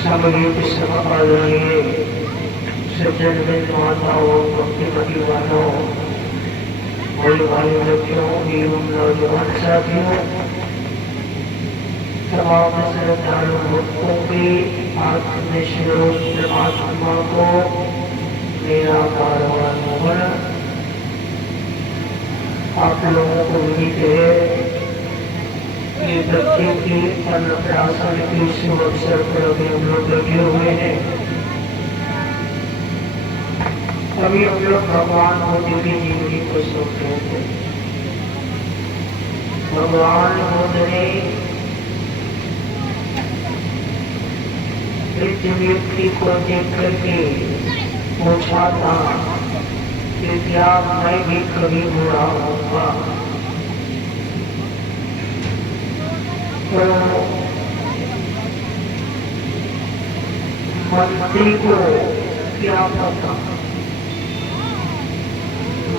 समवेत सब आदरणीय सज्जन माताओं, भक्तिमती वालों, बड़े भाई बच्चों एवं नौजवान साथियों, तमाम श्रद्धालु भक्तों के आत्मनिश्वरों परमात्मा को मेरा बार-बार नमन। आप लोगों को उम्मीद है ये बच्चे के अन्नप्राशन के शुभ अवसर पर अभी हम लोग बैठे हुए हैं। अभी हम लोग भगवान बुद्ध की जीवनी को सुन रहे थे। भगवान बुद्ध ने इस व्यक्ति को देख करके पूछा था कि क्या मैं भी कभी बुरा होऊंगा। तो मंत्री को क्या पता,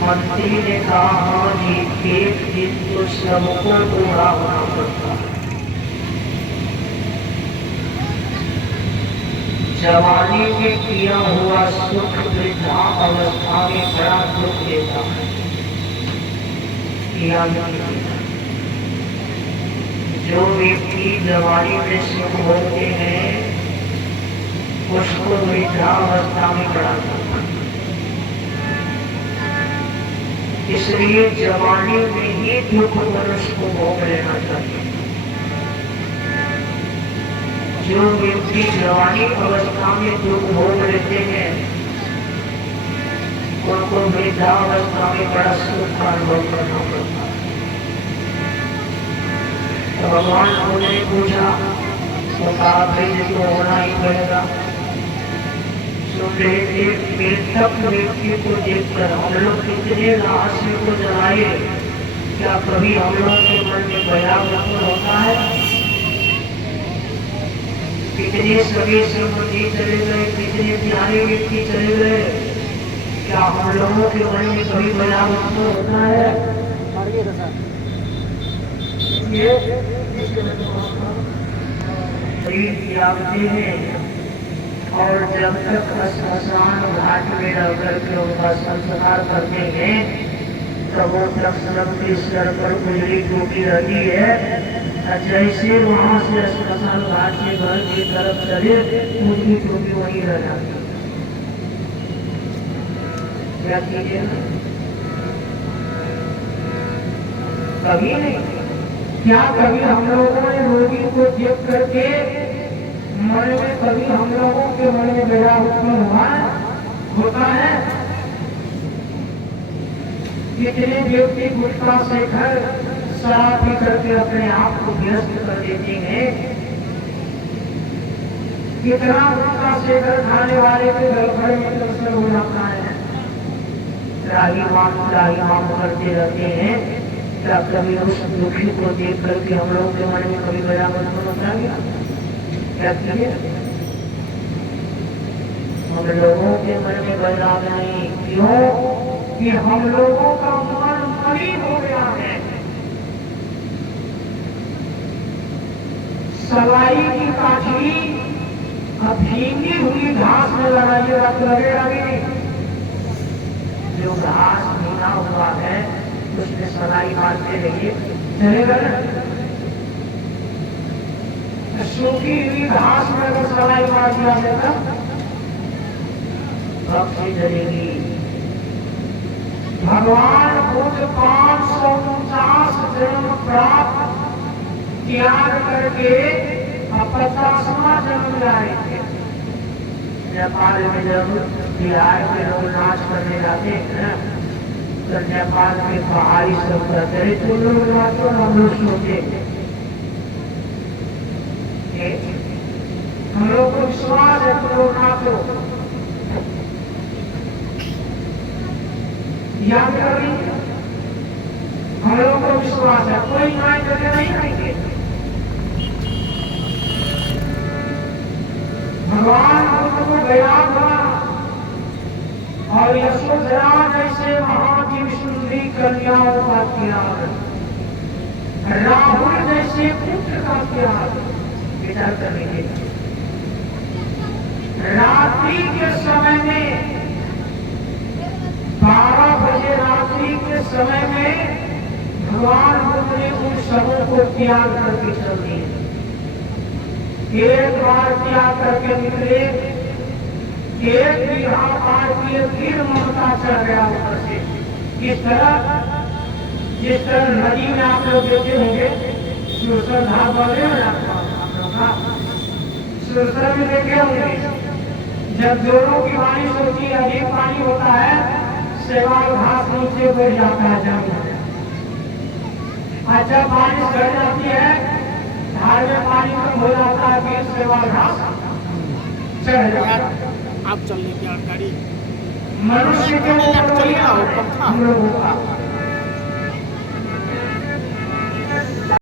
मंत्री ने कहा हाँ जी, एक दिन तो सबको बुरा होना पड़ता है। जवानी में किया हुआ सुख वृद्धा अवस्था में बड़ा दुख देता है। जो व्यक्ति जवानी में सुख होते हैं उसको वृद्धावस्था में बड़ा दुख। इसलिए जवानी में ही दुख मनुष्य को भोग लेना चाहिए। जो व्यक्ति जवानी अवस्था में दुख भोग लेते हैं उनको वृद्धावस्था में बड़ा सुख का अनुभव करना पड़ता है। तो भगवान बुद्ध ने पूछा तो कहा फिर तो होना ही पड़ेगा। सुन रहे थे मृतक व्यक्ति को देखकर हम लोग कितने रहस्य को जलाए। क्या कभी हम लोग के मन में भयावह होता है? कितने सभी संबंधी चले गए, कितने प्यारे व्यक्ति चले गए, क्या हम लोगों के मन में कभी भयावह होता है? ये त्यागते हैं और जब तक श्मशान घाट में रह करके उनका संस्कार करते हैं तब वो तक सड़क के सर पर उजली टोपी रहती है। जैसे वहां से श्मशान घाट के घर की तरफ चले उनकी टोपी वहीं रह जाती है। क्या कीजिए? कभी नहीं। क्या कभी हम लोगों ने रोगी को देख करके मन में कभी हम लोगों के मन में बेड़ा उत्पन्न होता है? कितने व्यक्ति गुटखा से घर शराब पी करके अपने आप को व्यस्त कर देते हैं। कितना गुटखा से घर खाने वाले के घर में दर्शन हो जाता है। राही माम करते रहते हैं। क्या कभी उस दुखी को देख करके हम लोगों के मन में कभी बड़ा मन होता गया? क्या किए? हम लोगों के मन में बदलाव नहीं। क्यों? कि हम लोगों का मन मलिन हो गया है। सलाई की काठी भींगी हुई घास में लगाइएगा तो लगेगा नहीं। जो घास भींगा हुआ है उसमें सलाई मारते रहिए, चलेगा ना? सूखी हुई घास में अगर सलाई मार दिया जाएगा कब से जलेगी? भगवान बुद्ध 549 जन्म प्राप्त त्याग करके 50वां जन्म लाए थे। नेपाल में जब बिहार के लोग नाच करने जाते हैं तो नेपाल के पहाड़ी सब कहते हैं तो लोग नाचो हम लोग सोचे। हम लोग को विश्वास है तो लोग नाचो। याद कर लीजिए, हम लोग को विश्वास है कोई नाच करके नहीं आएंगे। भगवान बुद्ध को गया था और यशोधरा जैसे महान की विष्णु सुंदरी कन्याओं का त्याग, राहुल जैसे पुत्र का त्याग विचार करेंगे। रात्रि के समय में 12 बजे रात्रि के समय में भगवान बुद्ध ने उन सबों को त्याग करके चल दिए। एक बार त्याग करके निकले, एक बिहार पार किए, फिर ममता चढ़ गया ऊपर से। जिस तरह नदी में आप लोग देखे होंगे सुरसर बोले आप लोग का सुरसर में देखे होंगे, जब जोरों की बारिश होती है, अधिक पानी होता है, शैवाल घास नीचे बढ़ जाता है जमीन। जब बारिश बढ़ जाती है, धार में पानी कम हो जाता है, फिर शैवाल घास चढ़ जाता है। आप चलने की गाड़ी मनुष्य के ऊपर हम लोगों का